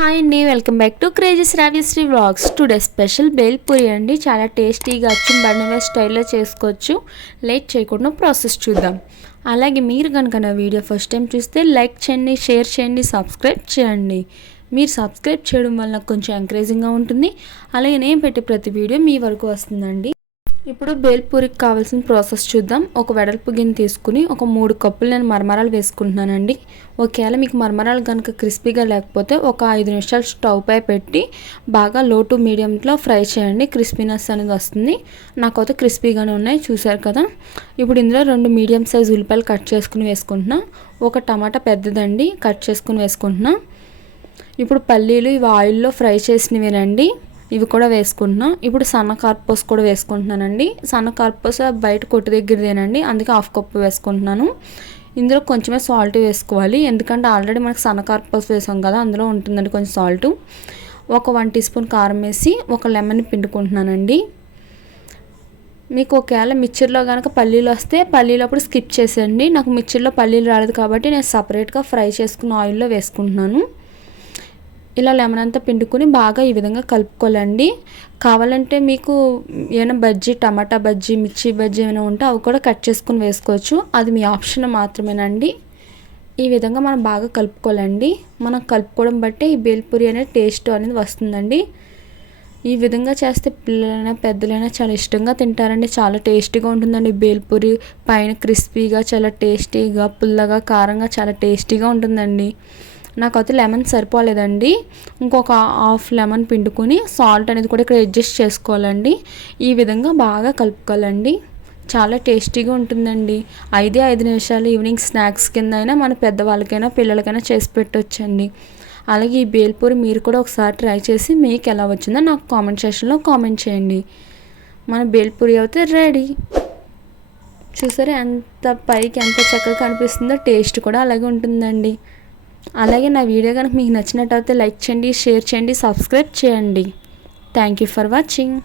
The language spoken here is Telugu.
హాయ్ అండి welcome back to crazy Shravyasri vlogs today special bhelpuri అండి చాలా టేస్టీగా వచ్చి బండివే స్టైల్లో చేసుకోవచ్చు. లేట్ చేయకుండా ప్రాసెస్ చూద్దాం. అలాగే మీరు కనుక నా వీడియో ఫస్ట్ టైం చూస్తే లైక్ చేయండి షేర్ చేయండి సబ్స్క్రైబ్ చేయండి. మీరు సబ్స్క్రైబ్ చేయడం వల్ల కొంచెం ఎంకరేజింగ్గా ఉంటుంది. అలాగే నేను పెట్టే ప్రతి వీడియో మీ వరకు వస్తుందండి. ఇప్పుడు బేల్పూరికి కావాల్సిన ప్రాసెస్ చూద్దాం. ఒక వెడల్పు గిన్నె తీసుకుని ఒక మూడు కప్పులు నేను మరమరాలు వేసుకుంటున్నానండి. ఒకవేళ మీకు మరమరాలు కనుక క్రిస్పీగా లేకపోతే ఒక ఐదు నిమిషాలు స్టవ్ పై పెట్టి బాగా లో టు మీడియంలో ఫ్రై చేయండి. క్రిస్పీనెస్ అనేది వస్తుంది. నాకైతే క్రిస్పీగానే ఉన్నాయి చూసారు కదా. ఇప్పుడు ఇందులో రెండు మీడియం సైజ్ ఉల్లిపాయలు కట్ చేసుకుని వేసుకుంటున్నా. ఒక టమాటా పెద్దదండి కట్ చేసుకుని వేసుకుంటున్నా. ఇప్పుడు పల్లీలు ఇవి ఆయిల్లో ఫ్రై చేసినవేనండి. ఇవి కూడా వేసుకుంటున్నాం. ఇప్పుడు సన్న కార్పోస్ కూడా వేసుకుంటున్నానండి. సన్న కార్పస్ బయట కొట్టు దగ్గరదేనండి. అందుకే హాఫ్ కప్పు వేసుకుంటున్నాను. ఇందులో కొంచెమే సాల్ట్ వేసుకోవాలి. ఎందుకంటే ఆల్రెడీ మనకు సన్న కార్పస్ వేసాం కదా అందులో ఉంటుందండి కొంచెం సాల్ట్. ఒక వన్ టీ స్పూన్ కారం వేసి ఒక లెమన్ పిండుకుంటున్నానండి. మీకు ఒకవేళ మిక్చర్లో కనుక పల్లీలు వస్తే పల్లీలు అప్పుడు స్కిప్ చేసేయండి. నాకు మిక్చర్లో పల్లీలు రాలేదు కాబట్టి నేను సపరేట్గా ఫ్రై చేసుకున్న ఆయిల్లో వేసుకుంటున్నాను. ఇలా లెమన్ అంతా పిండుకొని బాగా ఈ విధంగా కలుపుకోవాలండి. కావాలంటే మీకు ఏమైనా బజ్జీ టమాటా బజ్జీ మిర్చి బజ్జీ ఏమైనా ఉంటే అవి కూడా కట్ చేసుకుని వేసుకోవచ్చు. అది మీ ఆప్షన్ మాత్రమేనండి. ఈ విధంగా మనం బాగా కలుపుకోవాలండి. మనం కలుపుకోవడం బట్టి ఈ బేల్పూరి అనే టేస్ట్ అనేది వస్తుందండి. ఈ విధంగా చేస్తే పిల్లలైనా పెద్దలైనా చాలా ఇష్టంగా తింటారండి. చాలా టేస్టీగా ఉంటుందండి బేల్పూరి పైన క్రిస్పీగా చాలా టేస్టీగా పుల్లగా కారంగా చాలా టేస్టీగా ఉంటుందండి. నాకు అయితే లెమన్ సరిపోలేదండి. ఇంకొక హాఫ్ లెమన్ పిండుకొని సాల్ట్ అనేది కూడా ఇక్కడ అడ్జస్ట్ చేసుకోవాలండి. ఈ విధంగా బాగా కలుపుకోవాలండి. చాలా టేస్టీగా ఉంటుందండి. ఐదే ఐదు నిమిషాలు ఈవినింగ్ స్నాక్స్ కింద అయినా మన పెద్దవాళ్ళకైనా పిల్లలకైనా చేసి పెట్టొచ్చండి. అలాగే ఈ బేల్పూరి మీరు కూడా ఒకసారి ట్రై చేసి మీకు ఎలా వచ్చిందో నాకు కామెంట్ సెక్షన్లో కామెంట్ చేయండి. మన బేల్పూరి అయితే రెడీ. చూసారా ఎంత పైకి ఎంత చక్కగా కనిపిస్తుందో టేస్ట్ కూడా అలాగే ఉంటుందండి. అలాగే నా వీడియో కనుక మీకు నచ్చినట్టయితే లైక్ చేయండి షేర్ చేయండి సబ్స్క్రైబ్ చేయండి. Thank you for watching